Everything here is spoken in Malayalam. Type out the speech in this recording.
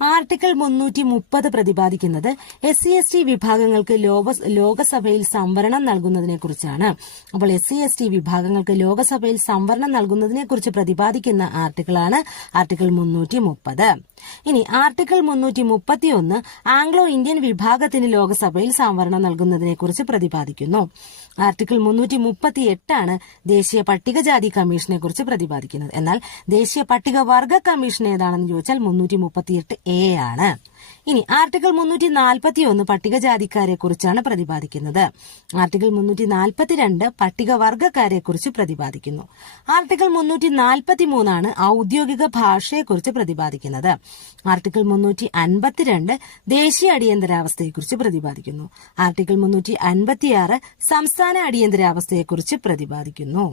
ആർട്ടിക്കിൾ 330 പ്രതിപാദിക്കുന്നത് SC/ST വിഭാഗങ്ങൾക്ക് ലോകസഭയിൽ സംവരണം നൽകുന്നതിനെ കുറിച്ചാണ്. അപ്പോൾ SC/ST വിഭാഗങ്ങൾക്ക് ലോകസഭയിൽ സംവരണം നൽകുന്നതിനെ കുറിച്ച് പ്രതിപാദിക്കുന്ന ആർട്ടിക്കിളാണ് ആർട്ടിക്കിൾ 330. ഇനി ആർട്ടിക്കിൾ 331 ആംഗ്ലോ ഇന്ത്യൻ വിഭാഗത്തിന് ലോകസഭയിൽ സംവരണം നൽകുന്നതിനെ കുറിച്ച് പ്രതിപാദിക്കുന്നു. ആർട്ടിക്കിൾ 338 ആണ് ദേശീയ പട്ടികജാതി കമ്മീഷനെ കുറിച്ച് പ്രതിപാദിക്കുന്നത്. എന്നാൽ ദേശീയ പട്ടികവർഗ കമ്മീഷൻ ഏതാണെന്ന് ചോദിച്ചാൽ 338A ആണ്. ഇനി ആർട്ടിക്കിൾ 341 പട്ടികജാതിക്കാരെ കുറിച്ചാണ് പ്രതിപാദിക്കുന്നത്. ആർട്ടിക്കിൾ 342 പട്ടികവർഗക്കാരെ കുറിച്ച് പ്രതിപാദിക്കുന്നു. ആർട്ടിക്കിൾ 343 ആണ് ഔദ്യോഗിക ഭാഷയെക്കുറിച്ച് പ്രതിപാദിക്കുന്നത്. ആർട്ടിക്കിൾ 352 ദേശീയ അടിയന്തരാവസ്ഥയെക്കുറിച്ച് പ്രതിപാദിക്കുന്നു. ആർട്ടിക്കിൾ 356 സംസ്ഥാന അടിയന്തരാവസ്ഥയെക്കുറിച്ച് പ്രതിപാദിക്കുന്നു.